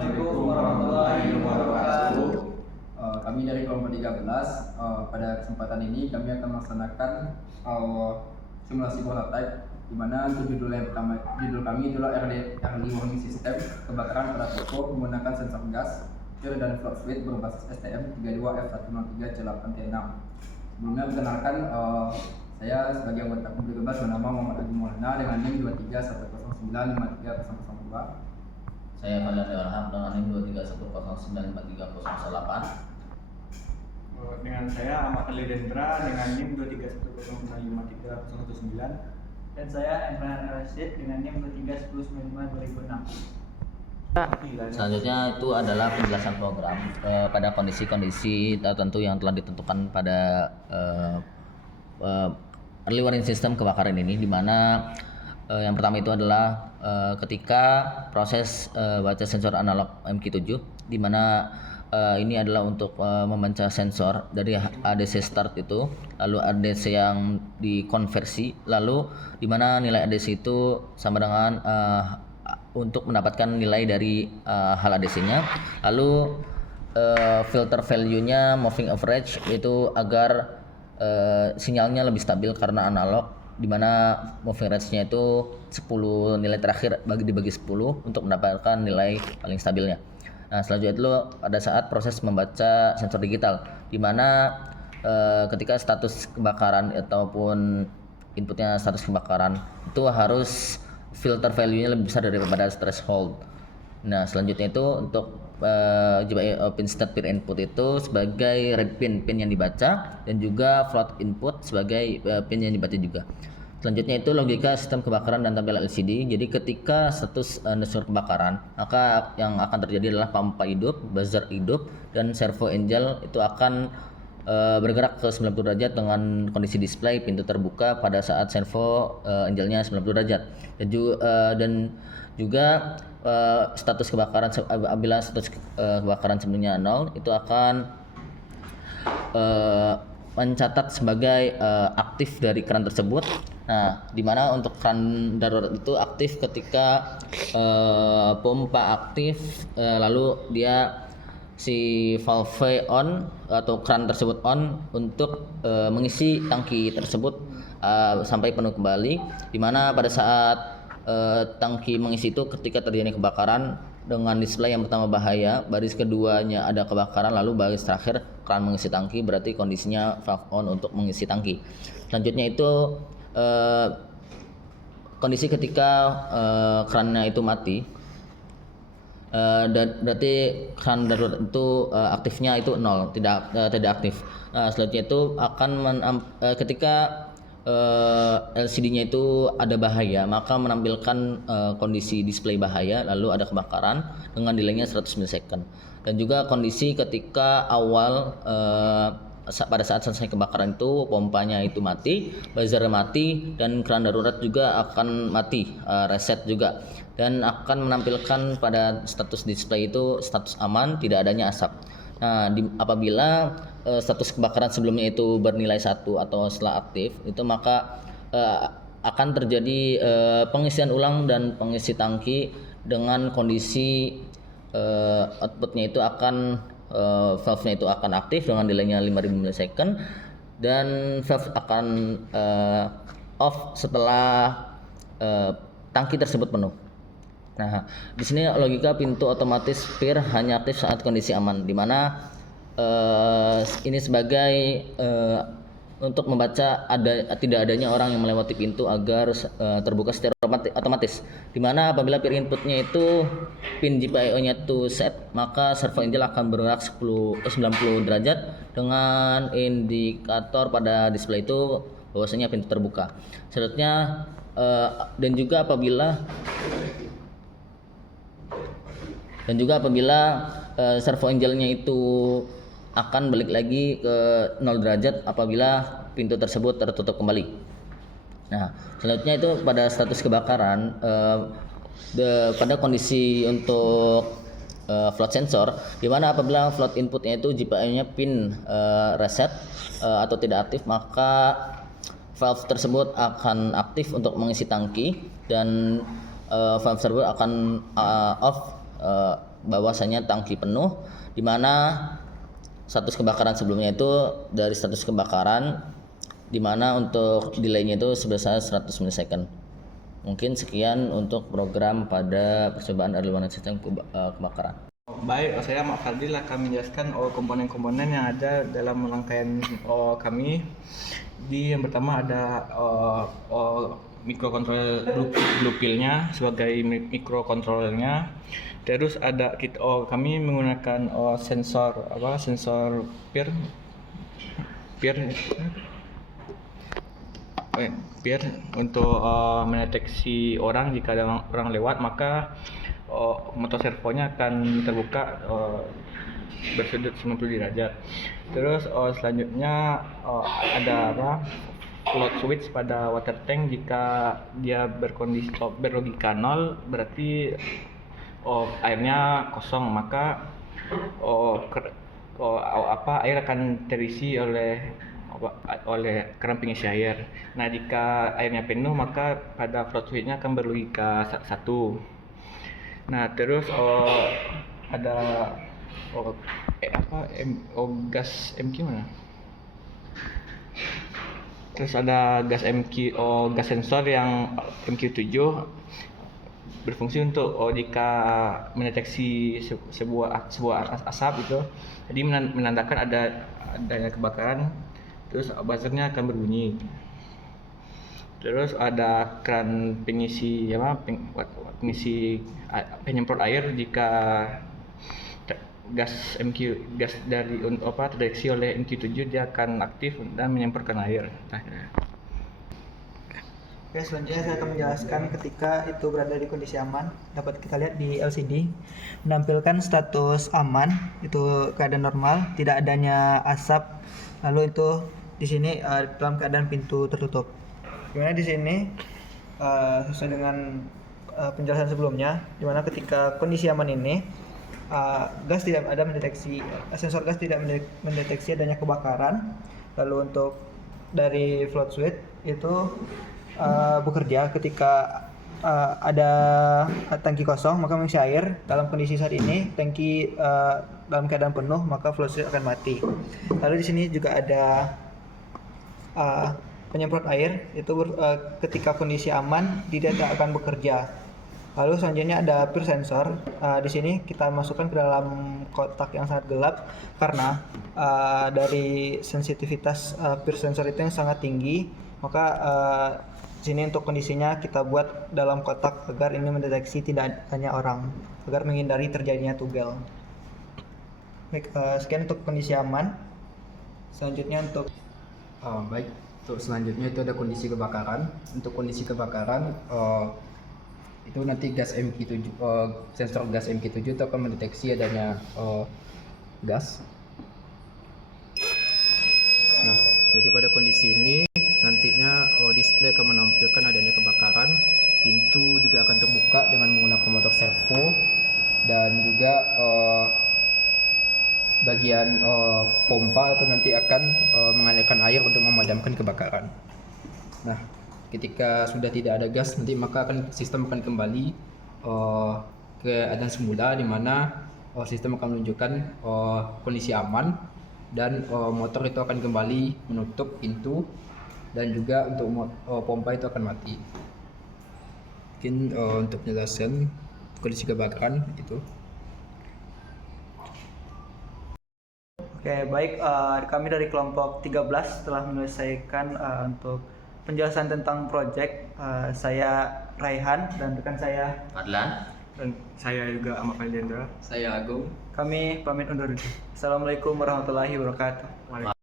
Assalamualaikum warahmatullahi wabarakatuh. Kami dari kelompok 13, pada kesempatan ini kami akan melaksanakan simulasi prototype, di mana untuk judul kami adalah Early Warning System kebakaran pada toko menggunakan sensor gas, air dan float fluid berbasis STM32F103C8T6. Sebelumnya perkenalkan, saya sebagai anggota kelompok 13 bernama Muhammad Adi Maulana dengan NIM 2310953002. Saya Fadlan Dewarham dengan NIM 23109308. Dengan saya Ahmad Ali Dendra dengan NIM 2310953019. Dan saya Emran Rashid dengan NIM 2310952006. Selanjutnya itu adalah penjelasan program pada kondisi-kondisi tertentu yang telah ditentukan pada early warning system kebakaran ini, di mana yang pertama itu adalah ketika proses baca sensor analog MQ7, di mana ini adalah untuk membaca sensor dari ADC start itu, lalu ADC yang dikonversi, lalu di mana nilai ADC itu sama dengan untuk mendapatkan nilai dari hal ADC-nya, lalu filter value-nya moving average itu agar sinyalnya lebih stabil karena analog, di mana moving average-nya itu 10 nilai terakhir dibagi 10 untuk mendapatkan nilai paling stabilnya. Nah, selanjutnya itu pada saat proses membaca sensor digital, di mana ketika status kebakaran ataupun inputnya status kebakaran itu harus filter value-nya lebih besar daripada threshold. Nah, selanjutnya itu untuk pin state peer input itu sebagai read pin yang dibaca, dan juga float input sebagai pin yang dibaca juga. Selanjutnya itu logika sistem kebakaran dan tampilan LCD. Jadi ketika status unsur kebakaran, maka yang akan terjadi adalah pompa hidup, buzzer hidup, dan servo angel itu akan bergerak ke 90 derajat dengan kondisi display pintu terbuka pada saat servo angelnya 90 derajat. Dan juga status kebakaran apabila status kebakaran sebelumnya 0 itu akan mencatat sebagai aktif dari keran tersebut. Nah, di mana untuk keran darurat itu aktif ketika pompa aktif, lalu dia si valve on atau keran tersebut on untuk mengisi tangki tersebut sampai penuh kembali, di mana pada saat tangki mengisi itu ketika terjadi kebakaran dengan display yang pertama bahaya, baris keduanya ada kebakaran, lalu baris terakhir keran mengisi tangki, berarti kondisinya valve on untuk mengisi tangki. Selanjutnya itu kondisi ketika kerannya itu mati, berarti keran darurat itu aktifnya itu 0, tidak aktif. Selanjutnya itu akan ketika LCD-nya itu ada bahaya, maka menampilkan kondisi display bahaya, lalu ada kebakaran dengan delaynya 100 millisecond. Dan juga kondisi ketika awal pada saat selesai kebakaran itu pompanya itu mati, buzzer mati, dan keran darurat juga akan mati, reset juga, dan akan menampilkan pada status display itu status aman, tidak adanya asap. Nah, apabila status kebakaran sebelumnya itu bernilai 1 atau setelah aktif itu, maka akan terjadi pengisian ulang dan pengisi tangki dengan kondisi outputnya itu akan valve-nya itu akan aktif dengan delaynya 5000 millisecond, dan valve akan off setelah tangki tersebut penuh. Nah, di sini logika pintu otomatis peer hanya aktif saat kondisi aman, di mana ini sebagai untuk membaca tidak adanya orang yang melewati pintu agar terbuka secara otomatis. Di mana apabila peer inputnya itu pin GPIO-nya itu set, maka servo angel akan bergerak 90 derajat dengan indikator pada display itu bahwasanya pintu terbuka. Selanjutnya dan juga apabila servo angelnya itu akan balik lagi ke 0 derajat apabila pintu tersebut tertutup kembali. Nah, selanjutnya itu pada status kebakaran, pada kondisi untuk float sensor, di mana apabila float inputnya itu GPIO-nya pin reset atau tidak aktif, maka valve tersebut akan aktif untuk mengisi tangki, dan valve tersebut akan off bahwasanya tangki penuh, di mana status kebakaran sebelumnya itu dari status kebakaran, di mana untuk delaynya itu sebesar 100 milisecond. Mungkin sekian untuk program pada percobaan early warning system kebakaran. Baik, saya Mak Fadil akan menjelaskan komponen-komponen yang ada dalam rangkaian kami. Yang pertama ada microcontroller blue pill-nya sebagai microcontrollernya. Terus ada kami menggunakan sensor peer untuk mendeteksi orang. Jika ada orang lewat, maka motor servonya akan terbuka bersudut 90 derajat. Terus selanjutnya ada float switch pada water tank. Jika dia berkondisi berlogika 0, berarti airnya kosong, maka air akan terisi oleh keran pengisi air. Nah, jika airnya penuh, maka pada float switch-nya akan berlogika 1. Nah, terus ada gas MQ mana? Terus ada gas MQ, gas sensor yang MQ7 berfungsi untuk jika mendeteksi sebuah asap itu, jadi menandakan adanya kebakaran. Terus buzzernya akan berbunyi. Terus ada keran pengisi penyemprot air. Jika gas dari terdeteksi oleh MQ7, dia akan aktif dan menyemprotkan air. Oke, selanjutnya saya akan menjelaskan ketika itu berada di kondisi aman. Dapat kita lihat di LCD menampilkan status aman, itu keadaan normal, tidak adanya asap. Lalu itu di sini dalam keadaan pintu tertutup. Dimana di sini sesuai dengan penjelasan sebelumnya, dimana ketika kondisi aman ini gas tidak ada mendeteksi, sensor gas tidak mendeteksi adanya kebakaran. Lalu untuk dari float switch itu bekerja ketika ada tangki kosong, maka mengisi air. Dalam kondisi saat ini tangki dalam keadaan penuh, maka float switch akan mati. Lalu di sini juga ada penyemprot air, itu ketika kondisi aman dia tidak akan bekerja. Lalu selanjutnya ada peer sensor. Di sini kita masukkan ke dalam kotak yang sangat gelap karena dari sensitivitas peer sensor itu yang sangat tinggi, maka di sini untuk kondisinya kita buat dalam kotak agar ini mendeteksi tidak hanya orang, agar menghindari terjadinya tugel. Baik, sekian untuk kondisi aman. Selanjutnya untuk Baik, untuk selanjutnya itu ada kondisi kebakaran. Untuk kondisi kebakaran itu nanti gas MQ7, sensor gas MQ7 itu akan mendeteksi adanya gas. Nah, jadi pada kondisi ini nantinya display akan menampilkan adanya kebakaran. Pintu juga akan terbuka dengan menggunakan motor servo, dan juga bagian pompa itu nanti akan mengalirkan air untuk memadamkan kebakaran. Nah, ketika sudah tidak ada gas, nanti maka sistem akan kembali ke keadaan semula, di mana sistem akan menunjukkan kondisi aman, dan motor itu akan kembali menutup pintu, dan juga untuk pompa itu akan mati. Mungkin untuk penjelasan kondisi kebakaran itu. Oke, baik, kami dari kelompok 13 telah menyelesaikan untuk penjelasan tentang proyek. Saya Raihan dan rekan saya Adlan. Dan saya juga Ahmad Fadil. Saya Agung. Kami pamit undur diri. Assalamualaikum warahmatullahi wabarakatuh.